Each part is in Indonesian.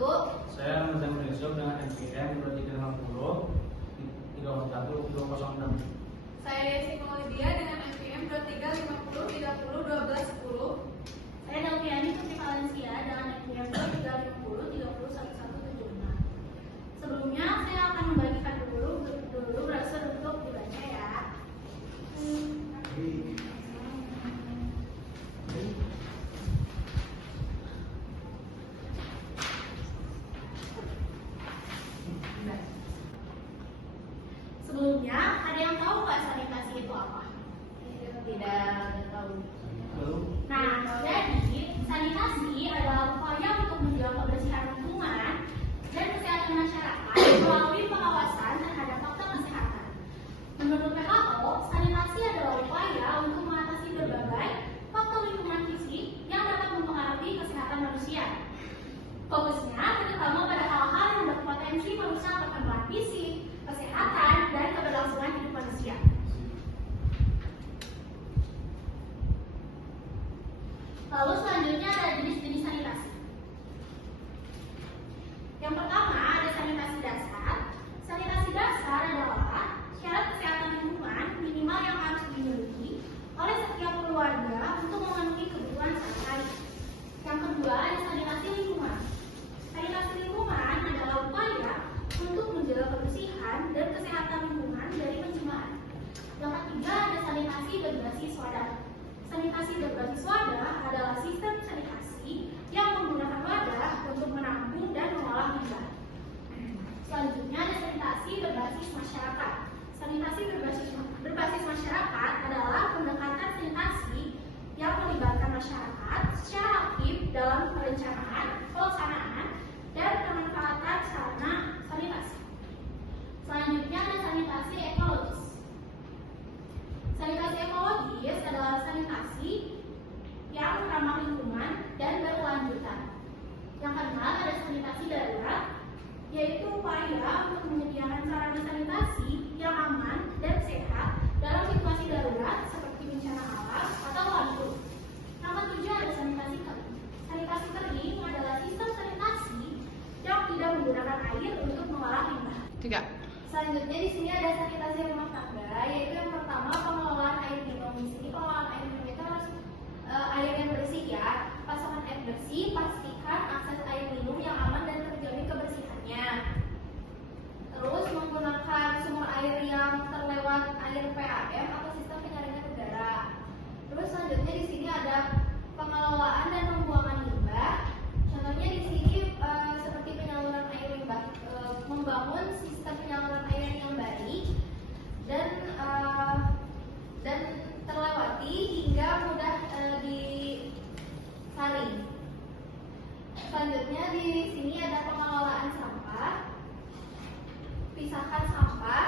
Saya Nazam Rizal dengan NPM 2350 31206. Saya Desi Maulidia dengan NPM 2350 30 12 10. Saya Delviani Putri Valencia dengan NPM 2350 30 1176. Sebelumnya saya akan membagikan dulu brosur untuk dibaca ya. Sebelumnya, ada yang tahu nggak sanitasi itu apa? Tidak tahu. Nah, jadi sanitasi adalah upaya untuk menjaga kebersihan lingkungan dan kesehatan masyarakat melalui pengawasan terhadap faktor kesehatan. Menurut WHO, sanitasi adalah upaya untuk mengatasi berbagai faktor lingkungan fisik yang dapat mempengaruhi kesehatan manusia. Fokusnya terutama pada hal-hal yang berpotensi merusak perkembangan fisik, kesehatan, dan keberlangsungan hidup manusia. Lalu selanjutnya ada jenis-jenis sanitasi. Yang pertama ada sanitasi dasar. Sanitasi dasar adalah syarat kesehatan lingkungan minimal yang harus dimiliki oleh setiap keluarga untuk memenuhi kebutuhan sehari-hari. Yang kedua ada sanitasi lingkungan. Sanitasi lingkungan adalah upaya untuk menjaga kebersihan dan kesehatan lingkungan dari pencemaran. Yang ketiga ada sanitasi berbasis wadah. Sanitasi berbasis wadah adalah sistem sanitasi yang menggunakan wadah untuk menampung dan mengolah limbah. Selanjutnya ada sanitasi berbasis masyarakat. Sanitasi berbasis masyarakat adalah pendekatan sanitasi yang melibatkan masyarakat secara aktif dalam perencanaan, pelaksanaan, dan pemanfaatan sarana sanitasi. Selanjutnya ada sanitasi ekologis. Sanitasi ekologis adalah sanitasi yang ramah lingkungan dan berkelanjutan. Yang keenam ada sanitasi darurat, yaitu upaya untuk menyediakan sarana sanitasi yang aman dan sehat dalam situasi darurat seperti bencana alam atau langsung. Yang ketujuh ada sanitasi kering. Sanitasi kering adalah sistem sanitasi yang tidak menggunakan air untuk mengolah limbah. 3. Selanjutnya di sini ada sanitasi rumah tangga, yaitu yang pertama pengelolaan air minum. Di sini pengelolaan air minum itu harus air yang bersih ya. Pasokan air bersih, pastikan akses air minum yang aman dan terjamin kebersihannya. Terus menggunakan sumber air yang terlewat air PAM atau sistem penyaringan udara. Terus selanjutnya di sini ada pengelolaan dan pembuangan limbah. Contohnya di sini seperti penyaluran air limbah, membangun sistem penyaluran air yang baik dan terlewati hingga mudah disaring. Selanjutnya di sini ada pengelolaan sampah. Pisahkan sampah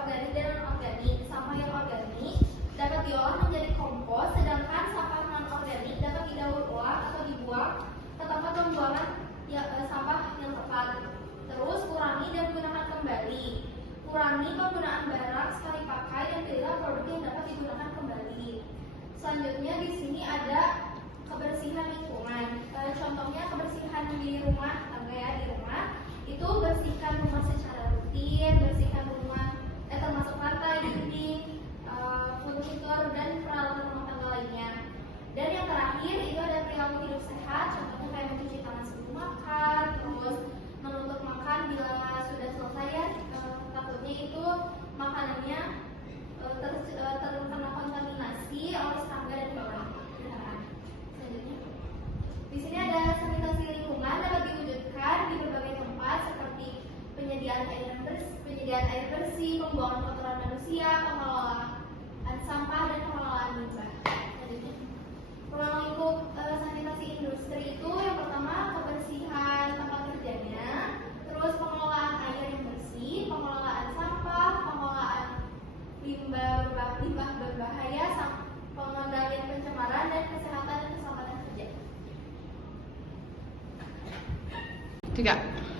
organik dan non-organik. Sampah yang organik dapat diolah menjadi kompos, sedangkan sampah non-organik dapat didaur ulang atau dibuang ke tempat pembuangan sampah yang tepat. Terus kurangi dan gunakan kembali. Kurangi penggunaan barang sekali pakai dan pilihlah produk yang dapat digunakan kembali. Selanjutnya di sini ada kebersihan lingkungan. Contohnya kebersihan di rumah tangga ya, di rumah itu bersihkan rumah secara rutin, bersihkan rumah termasuk lantai, dinding, furnitur dan peralatan rumah tangga lainnya. Dan yang terakhir itu ada perilaku hidup sehat, contohnya kayak mencuci tangan sebelum makan, terus menutup makan bila sudah selesai ya, takutnya itu makanannya terkena kontaminasi oleh serangga dan hewan. Selanjutnya, di sini ada sanitasi lingkungan dapat diwujudkan di berbagai tempat seperti penyediaan air bersih, pembuangan kotoran manusia, pengelolaan sampah dan pengelolaan limbah. Selanjutnya, ruang lingkup sanitasi industri itu yang pertama kebersihan tempat kerjanya, terus pengelolaan air yang bersih, pengelolaan sampah, pengelolaan limbah berbahaya, pengendalian pencemaran dan kesehatan dan keselamatan kerja. 3.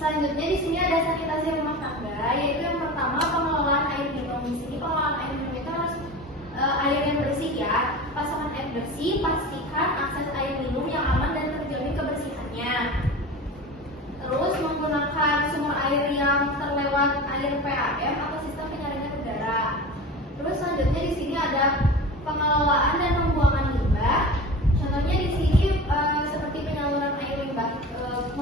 Selanjutnya di sini ada sanitasi rumah tangga, yaitu yang pertama pengelolaan air minum. Di sini pengelolaan air minum itu harus air yang bersih ya. Pasokan air bersih, pastikan akses air minum yang aman dan terjamin kebersihannya.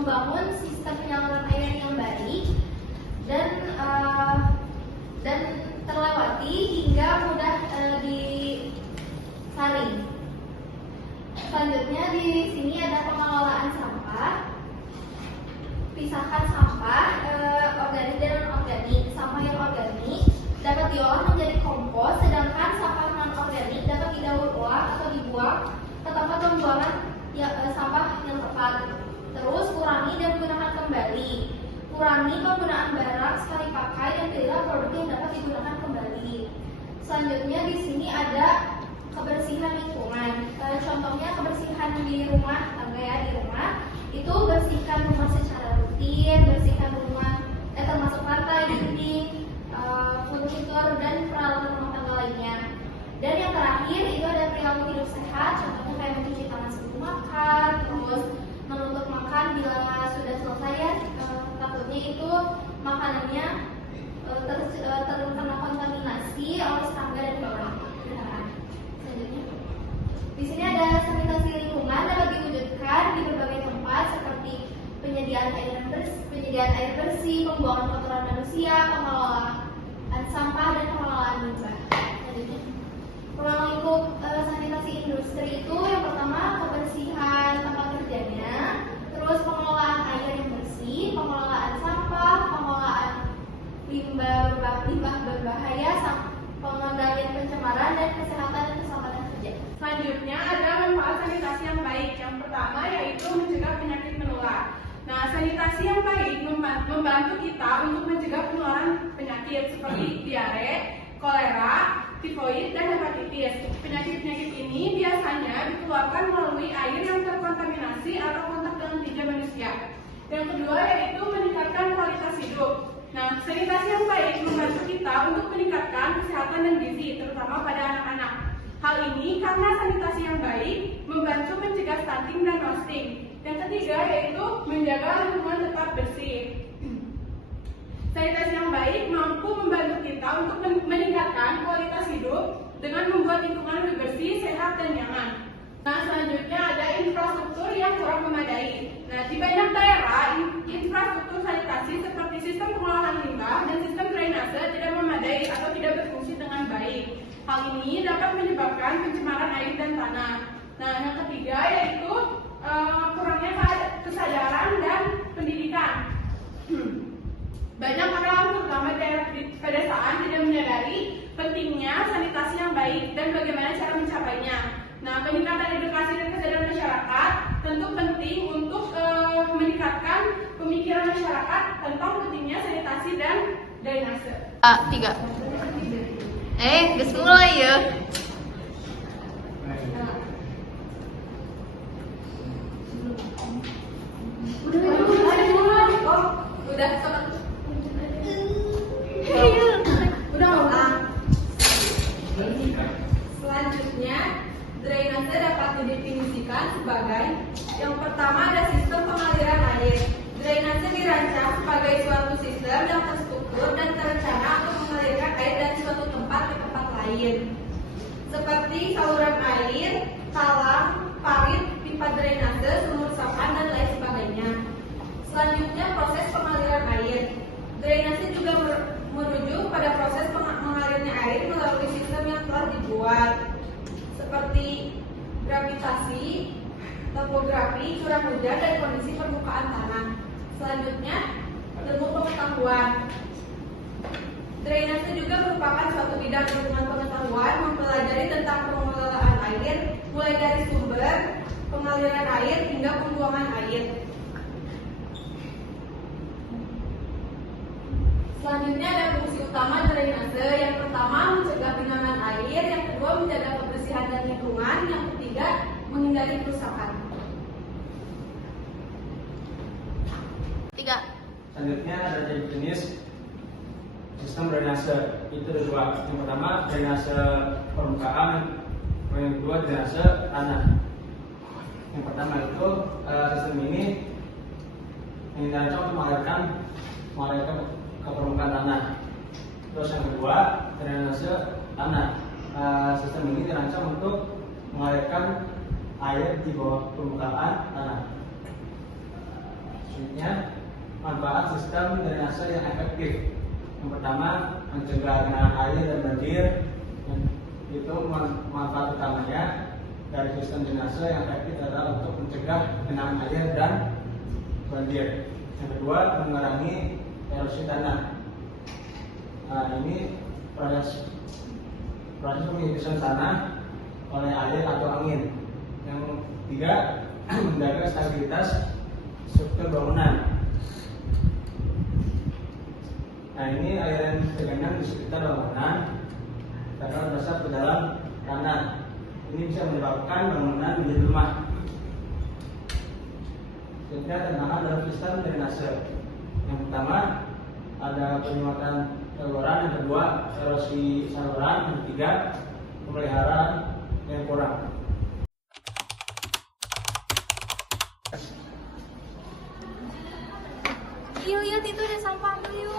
membangun sistem penyaluran air yang baik dan terlewati hingga mudah disaring. Selanjutnya di sini ada pengelolaan sampah. Pisahkan sampah organik dan non-organik. Sampah yang organik dapat diolah menjadi kompos, sedangkan sampah non-organik dapat didaur ulang atau dibuang ke tempat pembuangan sampah yang tepat. Terus kurangi dan gunakan kembali. Kurangi penggunaan barang sekali pakai dan pilihlah produk yang dapat digunakan kembali. Selanjutnya di sini ada kebersihan lingkungan. Contohnya kebersihan di rumah tangga ya, di rumah itu bersihkan rumah secara rutin, bersihkan rumah termasuk lantai, dinding, furnitur dan peralatan rumah tangga lainnya. Dan yang terakhir itu ada perilaku hidup sehat, contohnya kayak mencuci tangan sebelum makan, terus menutup makan bila sudah selesai ya, takutnya itu makanannya terkena kontaminasi oleh serangga dan hewan. Di sini ada sanitasi lingkungan dapat diwujudkan di berbagai tempat seperti penyediaan air bersih, pembuangan kotoran manusia, pengelolaan sampah dan pengelolaan limbah. Ruang lingkup sanitasi industri itu yang pertama kebersihan tempat kerjanya, terus pengelolaan air yang bersih, pengelolaan sampah, pengelolaan limbah berbahaya, pengendalian pencemaran dan kesehatan dan keselamatan kerja. Selanjutnya ada manfaat sanitasi yang baik. Yang pertama yaitu mencegah penyakit menular. Nah, sanitasi yang baik membantu kita untuk mencegah penularan penyakit seperti diare, kolera, tifoid, dan hepatitis. Penyakit-penyakit ini biasanya dikeluarkan melalui air yang terkontaminasi atau kontak dengan tinja manusia. Yang kedua yaitu meningkatkan kualitas hidup. Nah, sanitasi yang baik membantu kita untuk meningkatkan kesehatan dan gizi, terutama pada anak-anak. Hal ini karena sanitasi yang baik membantu mencegah stunting dan roasting. Yang ketiga yaitu menjaga lingkungan tetap bersih. Sanitasi yang baik mampu membantu kita untuk meningkatkan kualitas hidup dengan membuat lingkungan lebih bersih, sehat, dan nyaman. Nah, selanjutnya ada infrastruktur yang kurang memadai. Nah, di banyak daerah, infrastruktur sanitasi seperti sistem pengolahan limbah dan sistem drainase tidak memadai atau tidak berfungsi dengan baik. Hal ini dapat menyebabkan pencemaran air dan tanah. Nah, yang ketiga yaitu kurangnya kesadaran dan pendidikan. Banyak orang, terutama di daerah pedesaan, tidak menyadari pentingnya sanitasi yang baik dan bagaimana cara mencapainya. Nah, peningkatan edukasi dan kesadaran masyarakat tentu penting untuk meningkatkan pemikiran masyarakat tentang pentingnya sanitasi dan drainase. A3. Geus mulai ya. Selanjutnya, drainase dapat didefinisikan sebagai yang pertama ada sistem pengaliran air. Drainase dirancang sebagai suatu sistem yang terstruktur dan terencana untuk mengalirkan air dari suatu tempat ke tempat lain, seperti saluran air, talang, parit, pipa drainase, sumur resapan, dan lain sebagainya. Selanjutnya, proses pengaliran air. Drainase juga merujuk pada proses mengalirnya air melalui sistem yang telah dibuat, seperti gravitasi, topografi, curah hujan, dan kondisi permukaan tanah. Selanjutnya, ilmu pengetahuan. Drainase juga merupakan suatu bidang ilmu pengetahuan mempelajari tentang pengelolaan air, mulai dari sumber, pengaliran air, hingga pembuangan air. Selanjutnya ada fungsi utama drainase. Yang pertama mencegah genangan air, yang kedua menjaga kebersihan dan lingkungan, yang ketiga menghindari kerusakan. 3. Selanjutnya ada jenis sistem drainase. Itu ada dua. Yang pertama drainase permukaan, yang kedua drainase tanah. Yang pertama itu sistem ini yang dirancang untuk mengalirkan ke permukaan tanah. Terus yang kedua drainase tanah. Sistem ini dirancang untuk mengalirkan air di bawah permukaan tanah. Selanjutnya, manfaat sistem drainase yang efektif. Yang pertama, mencegah genangan air dan banjir. Itu manfaat utamanya dari sistem drainase yang efektif adalah untuk mencegah genangan air dan banjir. Yang kedua, mengurangi erosi tanah. Nah, ini proses pengisian tanah oleh air atau angin. Yang ketiga, menjaga stabilitas struktur bangunan. Nah, ini air yang tergenang di sekitar bangunan karena berasal ke dalam tanah. Ini bisa menyebabkan bangunan menjadi lemah. Ketiga, tantangan dalam sistem drainase. Yang pertama, ada penyumbatan saluran. Yang kedua, erosi saluran. Yang ketiga, pemeliharaan yang kurang. Yuk, itu ada sampah tuh yuk.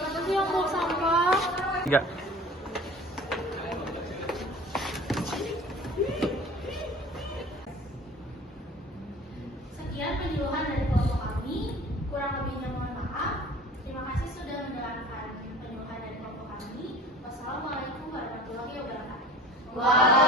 Mana sih yang bawa sampah? Enggak. Sekian penyuluhan dari kelompok kami. Kurang lebihnya mohon maaf. Terima kasih sudah mendengarkan penyuluhan dari kelompok kami. Wassalamualaikum warahmatullahi wabarakatuh.